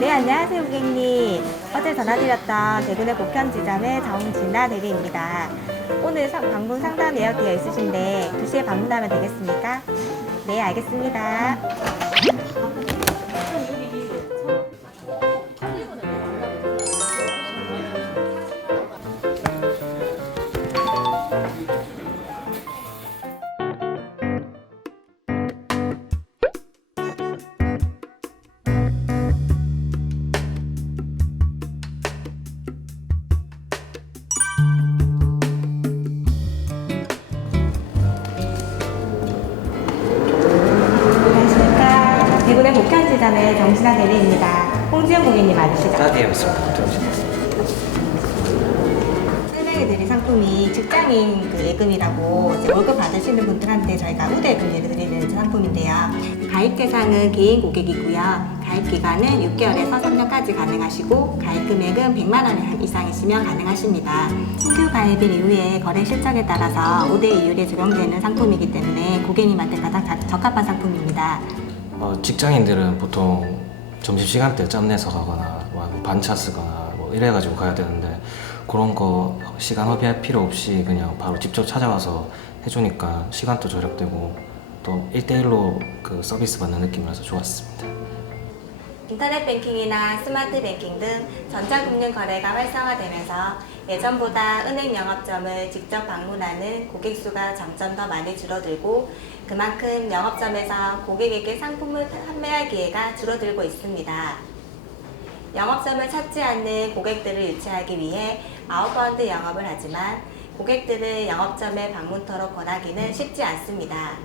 안녕하세요, 고객님. 어제 전화드렸던 대구내 보편 지점의 정진아 대리입니다. 오늘 상- 방문 상담 예약되어 있으신데 2시에 방문하면 되겠습니까? 네, 알겠습니다. 지점의 정진아 대리입니다. 홍지영 고객님 맞으시죠? 다 되어 있습니다. 설명해드릴 상품이 직장인 그 예금이라고 이제 월급 받으시는 분들한테 저희가 우대 금리를 드리는 상품인데요. 가입 대상은 개인 고객이고요. 가입 기간은 6개월에서 3년까지 가능하시고 가입 금액은 100만 원 이상이시면 가능하십니다. 신규 가입일 이후에 거래 실적에 따라서 우대 이율에 적용되는 상품이기 때문에 고객님한테 가장 자- 적합한 상품입니다. 어, 직장인들은 보통 점심시간 때 짬내서 가거나 뭐 반차 쓰거나 뭐 이래가지고 가야 되는데 그런 거 시간 허비할 필요 없이 그냥 바로 직접 찾아와서 해주니까 시간도 절약되고 또 1대1로 그 서비스 받는 느낌이라서 좋았습니다. 인터넷 뱅킹이나 스마트 뱅킹 등 전자금융 거래가 활성화되면서 예전보다 은행 영업점을 직접 방문하는 고객 수가 점점 더 많이 줄어들고 그만큼 영업점에서 고객에게 상품을 판매할 기회가 줄어들고 있습니다. 영업점을 찾지 않는 고객들을 유치하기 위해 아웃바운드 영업을 하지만 고객들을 영업점에 방문토록 권하기는 쉽지 않습니다.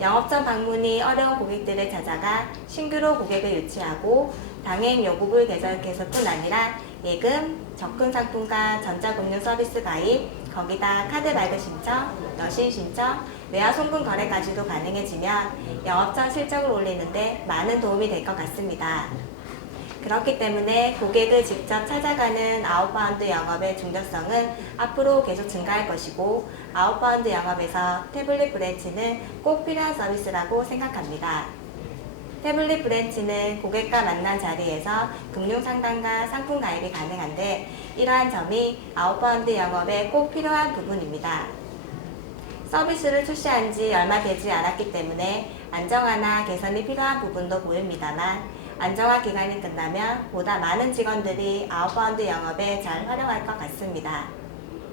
영업점 방문이 어려운 고객들을 찾아가 신규로 고객을 유치하고 당행 요구불 계절개설뿐 아니라 예금, 접근 상품과 전자금융 서비스 가입, 거기다 카드 발급 신청, 여신 신청, 외화 송금 거래까지도 가능해지면 영업점 실적을 올리는데 많은 도움이 될 것 같습니다. 그렇기 때문에 고객을 직접 찾아가는 아웃바운드 영업의 중요성은 앞으로 계속 증가할 것이고 아웃바운드 영업에서 태블릿 브랜치는 꼭 필요한 서비스라고 생각합니다. 태블릿 브랜치는 고객과 만난 자리에서 금융 상담과 상품 가입이 가능한데 이러한 점이 아웃바운드 영업에 꼭 필요한 부분입니다. 서비스를 출시한 지 얼마 되지 않았기 때문에 안정화나 개선이 필요한 부분도 보입니다만 안정화 기간이 끝나면 보다 많은 직원들이 아웃바운드 영업에 잘 활용할 것 같습니다.